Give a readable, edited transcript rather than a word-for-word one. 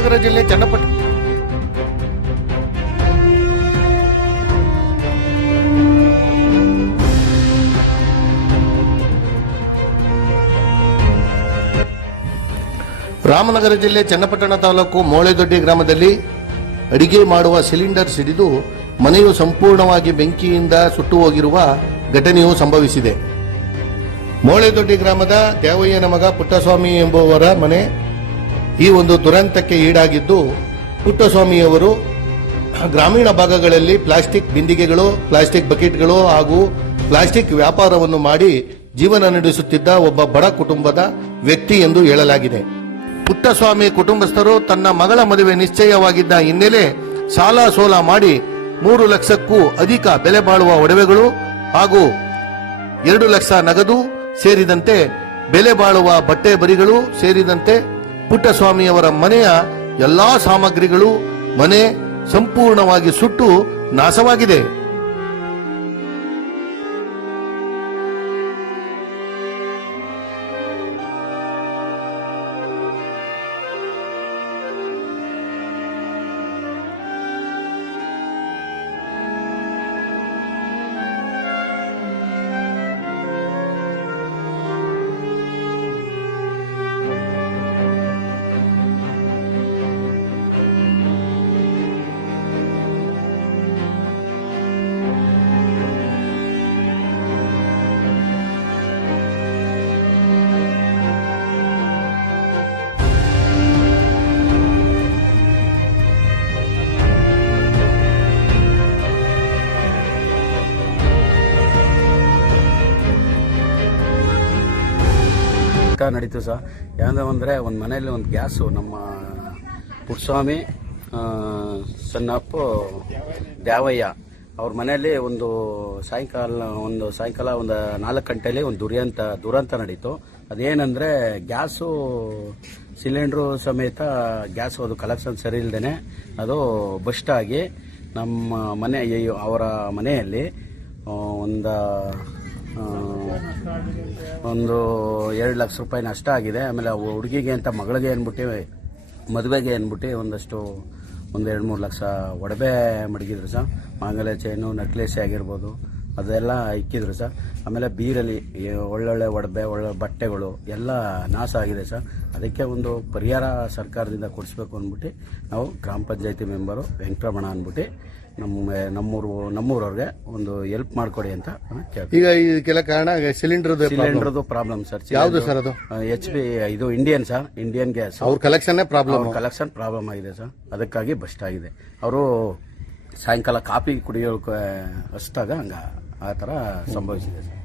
ರಾಮನಗರ ಜಿಲ್ಲೆ ಚನ್ನಪಟ್ಟಣ ರಾಮನಗರ ಜಿಲ್ಲೆ ಚನ್ನಪಟ್ಟಣ ತಾಲೂಕು ಮೋಳೆದೊಡ್ಡಿ ಗ್ರಾಮದಲ್ಲಿ ಅಡಿಗೆ ಮಾಡುವ ಸಿಲಿಂಡರ್ ಸಿಡಿದು ಮನೆಯು ಸಂಪೂರ್ಣವಾಗಿ ಬೆಂಕಿಯಿಂದ ಸುಟ್ಟು ಹೋಗಿರುವ ಘಟನೆಯು ಸಂಭವಿಸಿದೆ. ಮೋಳೆದೊಡ್ಡಿ ಗ್ರಾಮದ ದೇವಯ್ಯನ ಮಗ ಪುಟ್ಟಸ್ವಾಮಿ ಎಂಬುವರ ಮನೆ ಈ ಒಂದು ದುರಂತಕ್ಕೆ ಈಡಾಗಿದ್ದು, ಪುಟ್ಟಸ್ವಾಮಿಯವರು ಗ್ರಾಮೀಣ ಭಾಗಗಳಲ್ಲಿ ಪ್ಲಾಸ್ಟಿಕ್ ಬಿಂದಿಗೆಗಳು, ಪ್ಲಾಸ್ಟಿಕ್ ಬಕೆಟ್ಗಳು ಹಾಗೂ ಪ್ಲಾಸ್ಟಿಕ್ ವ್ಯಾಪಾರವನ್ನು ಮಾಡಿ ಜೀವನ ನಡೆಸುತ್ತಿದ್ದ ಒಬ್ಬ ಬಡ ಕುಟುಂಬದ ವ್ಯಕ್ತಿ ಎಂದು ಹೇಳಲಾಗಿದೆ. ಪುಟ್ಟಸ್ವಾಮಿ ಕುಟುಂಬಸ್ಥರು ತನ್ನ ಮಗಳ ಮದುವೆ ನಿಶ್ಚಯವಾಗಿದ್ದ ಹಿನ್ನೆಲೆ ಸಾಲ ಸೋಲ ಮಾಡಿ 3 ಲಕ್ಷಕ್ಕೂ ಅಧಿಕ ಬೆಲೆ ಬಾಳುವ ಒಡವೆಗಳು ಹಾಗೂ 2 ಲಕ್ಷ ನಗದು ಸೇರಿದಂತೆ ಬೆಲೆ ಬಾಳುವ ಬಟ್ಟೆ ಬರಿಗಳು ಸೇರಿದಂತೆ ಪುಟ್ಟಸ್ವಾಮಿಯವರ ಮನೆಯ ಎಲ್ಲಾ ಸಾಮಗ್ರಿಗಳು ಮನೆ ಸಂಪೂರ್ಣವಾಗಿ ಸುಟ್ಟು ನಾಶವಾಗಿದೆ. ನಡೀತು ಸರ್. ಏನಂದ್ರೆ ಒಂದು ಮನೆಯಲ್ಲಿ ಒಂದು ಗ್ಯಾಸು ನಮ್ಮ ಪುಟ್ಟಸ್ವಾಮಿ ಸಣ್ಣಪ್ಪು ದ್ಯಾವಯ್ಯ ಅವ್ರ ಮನೆಯಲ್ಲಿ ಒಂದು ಸಾಯಂಕಾಲ 4 ಗಂಟೆಯಲ್ಲಿ ಒಂದು ದುರಂತ ನಡೀತು. ಅದೇನಂದ್ರೆ ಗ್ಯಾಸು ಸಿಲಿಂಡ್ರು ಸಮೇತ ಗ್ಯಾಸ್ ಅದು ಕಲೆಕ್ಷನ್ ಸರಿ ಇಲ್ದೇನೆ ಅದು ಬಸ್ಟ್ ಆಗಿ ನಮ್ಮ ಅವರ ಮನೆಯಲ್ಲಿ ಒಂದು 2 ಲಕ್ಷ ರೂಪಾಯಿ ನಷ್ಟ ಆಗಿದೆ. ಆಮೇಲೆ ಹುಡುಗಿಗೆ ಅಂತ ಮಗಳಿಗೆ ಅಂದ್ಬಿಟ್ಟು ಮದುವೆಗೆ ಅಂದ್ಬಿಟ್ಟು ಒಂದು 2-3 ಲಕ್ಷ ಒಡವೆ ಮಡಗಿದ್ರು ಸರ್. ಮಾಂಗಲ್ಯ ಚೈನು, ನೆಕ್ಲೆಸ್ ಆಗಿರ್ಬೋದು ಅದೆಲ್ಲ ಇಕ್ಕಿದ್ರು ಸರ್. ಆಮೇಲೆ ಬೀರಲ್ಲಿ ಒಳ್ಳೊಳ್ಳೆ ಒಡವೆ, ಒಳ್ಳೆ ಬಟ್ಟೆಗಳು ಎಲ್ಲ ನಾಶ ಆಗಿದೆ ಸರ್. ಅದಕ್ಕೆ ಒಂದು ಪರಿಹಾರ ಸರ್ಕಾರದಿಂದ ಕೊಡಿಸ್ಬೇಕು ಅಂದ್ಬಿಟ್ಟು ನಾವು ಗ್ರಾಮ ಪಂಚಾಯತಿ ಮೆಂಬರು ವೆಂಕಟರಮಣ ಅಂದ್ಬಿಟ್ಟು ನಮ್ಮೂರವ್ರಿಗೆ ಒಂದು ಹೆಲ್ಪ್ ಮಾಡ್ಕೊಡಿ ಅಂತ ಕೇಳ್ತೀವಿ. ಈಗ ಇದಕ್ಕೆಲ್ಲ ಕಾರಣ ಸಿಲಿಂಡರ್ದು ಪ್ರಾಬ್ಲಮ್ ಸರ್. ಯಾವುದು ಸರ್ ಅದು? HP ಇದು ಇಂಡಿಯನ್ ಸರ್, ಇಂಡಿಯನ್ ಗ್ಯಾಸ್. ಅವ್ರ ಕಲೆಕ್ಷನ್ ಪ್ರಾಬ್ಲಮ್ ಆಗಿದೆ ಸರ್. ಅದಕ್ಕಾಗಿ ಬಸ್ಟ್ ಆಗಿದೆ. ಅವರು ಸಾಯಂಕಾಲ ಕಾಫಿ ಕುಡಿಯೋಕೆ ಅಷ್ಟಾಗ ಆ ಥರ ಸಂಭವಿಸಿದೆ ಸರ್.